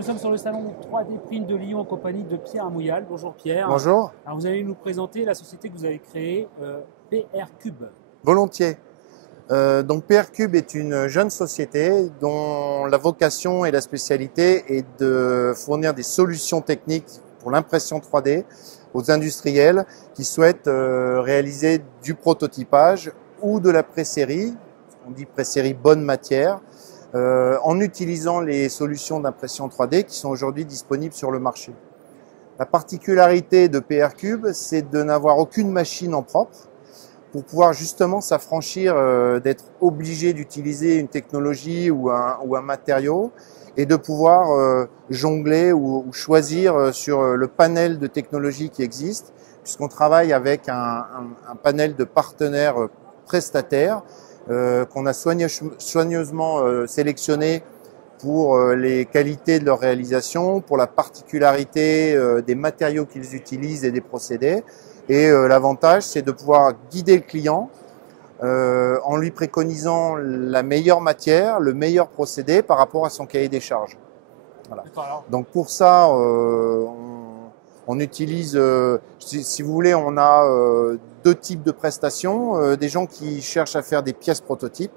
nous sommes sur le salon 3D Print de Lyon en compagnie de Pierre Amouyal. Bonjour Pierre. Bonjour. Alors vous allez nous présenter la société que vous avez créée, PR Cube. Volontiers. Donc PR Cube est une jeune société dont la vocation et la spécialité est de fournir des solutions techniques pour l'impression 3D aux industriels qui souhaitent réaliser du prototypage ou de la pré-série, on dit pré-série bonne matière, en utilisant les solutions d'impression 3D qui sont aujourd'hui disponibles sur le marché. La particularité de PR Cube, c'est de n'avoir aucune machine en propre pour pouvoir justement s'affranchir d'être obligé d'utiliser une technologie ou un matériau et de pouvoir jongler ou choisir sur le panel de technologies qui existent, puisqu'on travaille avec un panel de partenaires prestataires qu'on a soigneusement sélectionné pour les qualités de leur réalisation, pour la particularité des matériaux qu'ils utilisent et des procédés. Et l'avantage, c'est de pouvoir guider le client en lui préconisant la meilleure matière, le meilleur procédé par rapport à son cahier des charges. Voilà. Donc pour ça, on utilise, si vous voulez, on a deux types de prestations. Des gens qui cherchent à faire des pièces prototypes,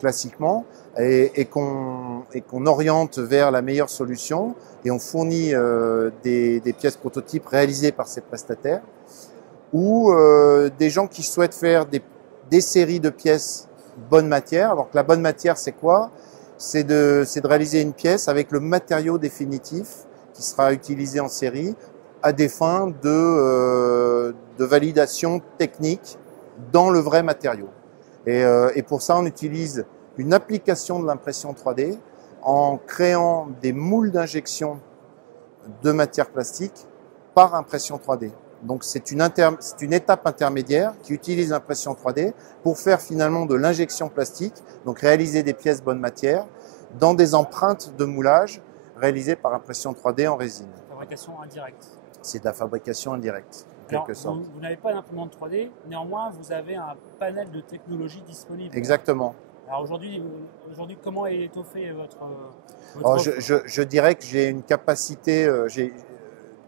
classiquement, et qu'on oriente vers la meilleure solution. Et on fournit des pièces prototypes réalisées par ces prestataires. Ou des gens qui souhaitent faire des séries de pièces bonne matière. Alors que la bonne matière, c'est quoi? C'est de réaliser une pièce avec le matériau définitif qui sera utilisé en série à des fins de validation technique dans le vrai matériau. Et pour ça, on utilise une application de l'impression 3D en créant des moules d'injection de matière plastique par impression 3D. Donc c'est une étape intermédiaire qui utilise l'impression 3D pour faire finalement de l'injection plastique, donc réaliser des pièces bonne matière dans des empreintes de moulage réalisées par impression 3D en résine. Fabrication indirecte. C'est de la fabrication indirecte, en quelque sorte. Vous n'avez pas d'imprimante 3D, néanmoins vous avez un panel de technologies disponibles. Exactement. Alors aujourd'hui, comment est étoffé votre Alors, je dirais que j'ai une capacité, j'ai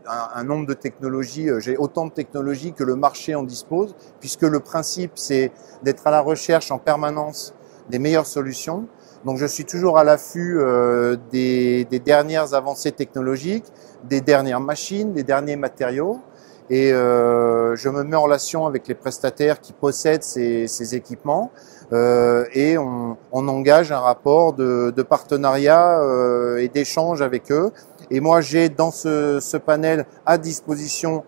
un nombre de technologies, j'ai autant de technologies que le marché en dispose, puisque le principe, c'est d'être à la recherche en permanence des meilleures solutions. Donc, je suis toujours à l'affût des dernières avancées technologiques, des dernières machines, des derniers matériaux. Et je me mets en relation avec les prestataires qui possèdent ces équipements et on engage un rapport de partenariat et d'échange avec eux. Et moi, j'ai dans ce panel à disposition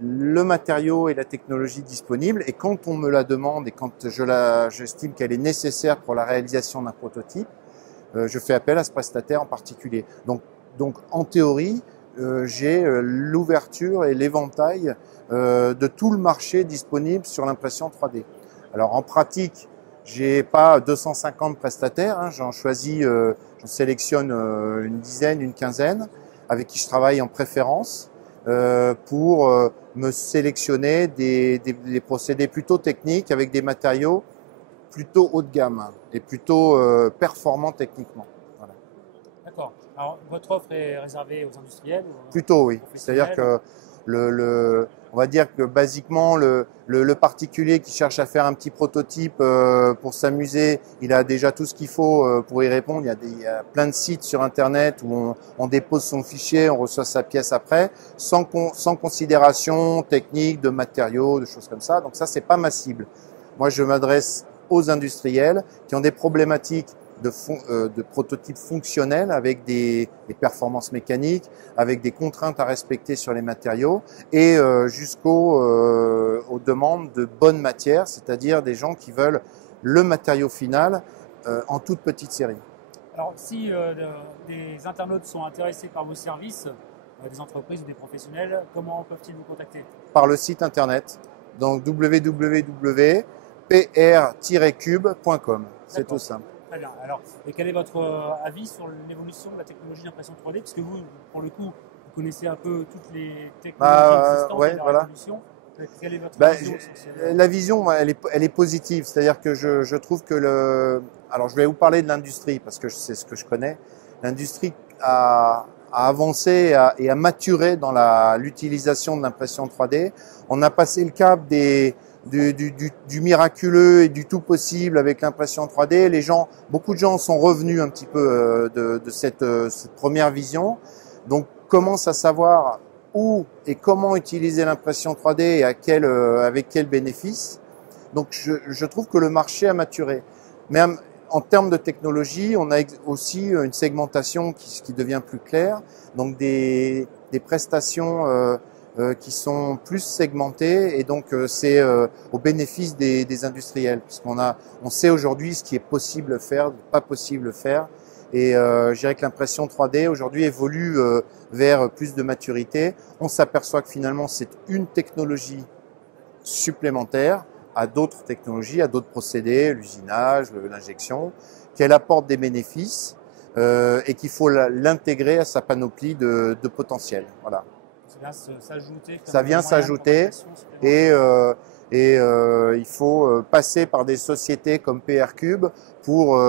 le matériau et la technologie disponible. Et quand on me la demande et quand j'estime qu'elle est nécessaire pour la réalisation d'un prototype, je fais appel à ce prestataire en particulier. Donc en théorie, j'ai l'ouverture et l'éventail de tout le marché disponible sur l'impression 3D. Alors en pratique, j'ai pas 250 prestataires, hein, j'en sélectionne une dizaine, une quinzaine, avec qui je travaille en préférence pour me sélectionner des procédés plutôt techniques avec des matériaux plutôt haut de gamme et plutôt performants techniquement. Voilà. D'accord. Alors, votre offre est réservée aux industriels? Plutôt, oui. C'est-à-dire que on va dire que basiquement, le particulier qui cherche à faire un petit prototype pour s'amuser, il a déjà tout ce qu'il faut pour y répondre. Il y a plein de sites sur Internet où on dépose son fichier, on reçoit sa pièce après, sans considération technique, de matériaux, de choses comme ça. Donc ça, c'est pas ma cible. Moi, je m'adresse aux industriels qui ont des problématiques de prototypes fonctionnels avec des performances mécaniques, avec des contraintes à respecter sur les matériaux et aux demandes de bonne matière, c'est-à-dire des gens qui veulent le matériau final en toute petite série. Alors si des internautes sont intéressés par vos services, des entreprises ou des professionnels, comment peuvent-ils vous contacter? Par le site internet, donc www.pr-cube.com, c'est tout simple. Très bien. Alors, et quel est votre avis sur l'évolution de la technologie d'impression 3D? Parce que vous, pour le coup, vous connaissez un peu toutes les technologies existantes et leur évolution. Quelle est votre vision sur La vision, elle est positive. C'est-à-dire que je trouve que alors je vais vous parler de l'industrie parce que c'est ce que je connais. L'industrie à avancer et à maturer dans l'utilisation de l'impression 3D. On a passé le cap du miraculeux et du tout possible avec l'impression 3D. Beaucoup de gens sont revenus un petit peu de cette première vision. Donc, commencent à savoir où et comment utiliser l'impression 3D et avec quel bénéfice. Donc, je trouve que le marché a maturé. Mais en termes de technologie, on a aussi une segmentation qui devient plus claire. Donc, des prestations qui sont plus segmentées et donc c'est au bénéfice des industriels. Puisqu'on sait aujourd'hui ce qui est possible de faire, pas possible de faire. Et je dirais que l'impression 3D aujourd'hui évolue vers plus de maturité. On s'aperçoit que finalement c'est une technologie supplémentaire à d'autres technologies, à d'autres procédés, l'usinage, l'injection, qu'elle apporte des bénéfices et qu'il faut l'intégrer à sa panoplie de potentiel. Voilà. Ça vient s'ajouter et il faut passer par des sociétés comme PRCube pour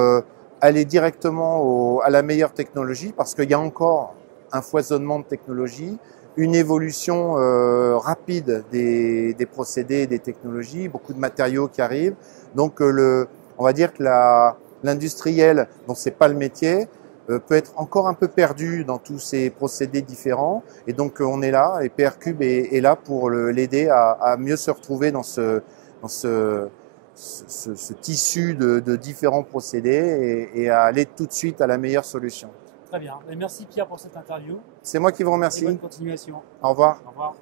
aller directement à la meilleure technologie parce qu'il y a encore un foisonnement de technologies, une évolution rapide des procédés et des technologies, beaucoup de matériaux qui arrivent. Donc, on va dire que l'industriel, dont c'est pas le métier, peut être encore un peu perdu dans tous ces procédés différents. Et donc, on est là, et PRCube est là pour l'aider à mieux se retrouver dans ce tissu de différents procédés et à aller tout de suite à la meilleure solution. Très bien. Et merci Pierre pour cette interview. C'est moi qui vous remercie. Et bonne continuation. Au revoir. Au revoir.